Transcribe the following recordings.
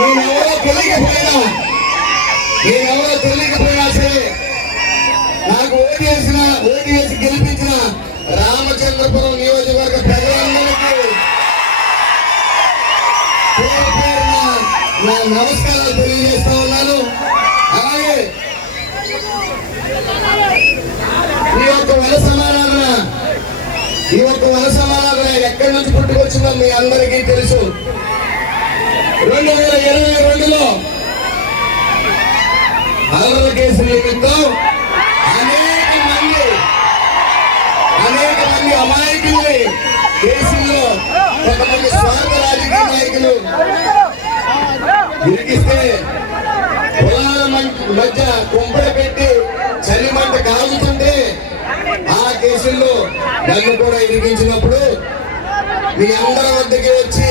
నేనెవరో తెలియకపోయినా నేనెవరో తెలియకపోయినా సరే నాకు ఓటు వేసిన ఓటు వేసి గెలిపించిన రామచంద్రపురం నియోజకవర్గ ప్రజలందరికీ నా నమస్కారాలు తెలియజేస్తా ఉన్నాను. అలాగే ఈ యొక్క వలస సమారాధన ఈ యొక్క వలస సమారాధన ఎక్కడి నుంచి పుట్టుకొచ్చిందో మీ అందరికీ తెలుసు. రెండు వేల ఇరవై రెండులో అల్లర కేసు నిమిత్తం అనేక మంది అనేక మంది అమాయకుల్ని కేసుల్లో కొంతమంది స్వార్థ రాజకీయ నాయకులు ఇరికిస్తే పొలాల మధ్య కుంపడి పెట్టి చలిమంట కాగుతుంటే ఆ కేసుల్లో నన్ను కూడా ఇరికించినప్పుడు మీ అందరి వద్దకి వచ్చి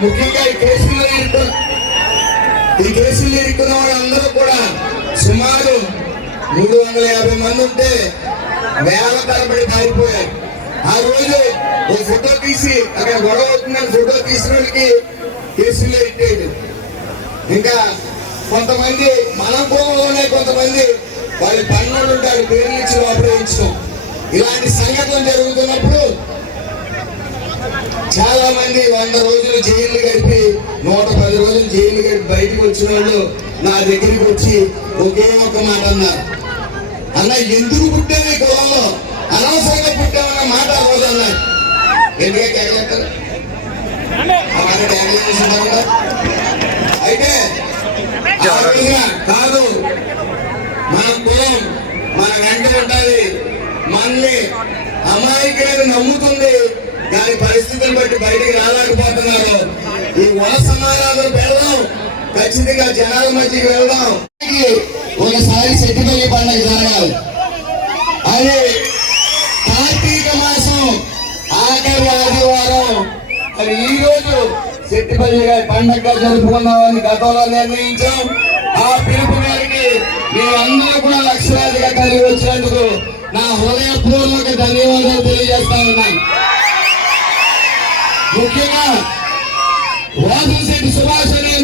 ముఖ్యంగా ఈ కేసుల్లో ఇరుకు ఈ కేసుల్లో ఇరుక్కున్న వాళ్ళందరూ కూడా సుమారు మూడు వందల యాభై మంది ఉంటే వేల తరబడి పారిపోయారు. ఆ రోజు ఓ ఫోటో తీసి అక్కడ గొడవ అవుతుందని ఫోటో తీసిన వాళ్ళకి కేసుల్లో ఇట్టేది ఇంకా కొంతమంది మన కోపంలోనే కొంతమంది వాళ్ళ పన్నులు ఉంటారు పేర్లు ఇచ్చి లోపల ఇలాంటి సంఘటనలు జరుగుతున్నప్పుడు చాలా మంది వంద రోజులు జైలు గడిపి నూట పది రోజులు జైలు గడిపి బయటకు వచ్చిన వాళ్ళు నా దగ్గరికి వచ్చి ఒకే ఒక మాట అన్నారు. అన్న ఎందుకు పుట్టావు ఈ కులంలో అనవసరంగా పుట్టామన్న మాట ఆ రోజు అన్నారు. ఎందుకంటే? అయితే కాదు మన కులం మన వెంట ఉండాలి మనల్ని అమాయకులను నమ్ముతుంది. దాని పరిస్థితులు బట్టి బయటికి రాలేకపోతున్నారు. ఈ వన సమారాధన పెడదాం. ఖచ్చితంగా జనాల మధ్యకి వెళ్దాం. ఒకసారి శక్తిపల్లి పండుగ జరగాలి. అది కార్తీక మాసం ఆఖరి ఆదివారం. మరి ఈ రోజు శక్తిపల్లి గారి పండగ జరుపుకుందామని గతంలో నిర్ణయించాం. ఆ పిలుపు గారికి మీరందరూ కూడా లక్షలాదిగా కలిగి వచ్చినందుకు నా హృదయపూర్వక ధన్యవాదాలు తెలియజేస్తా ఉన్నాను. ముఖ్యంగా వాసంశెట్టి సుభాష్ అనే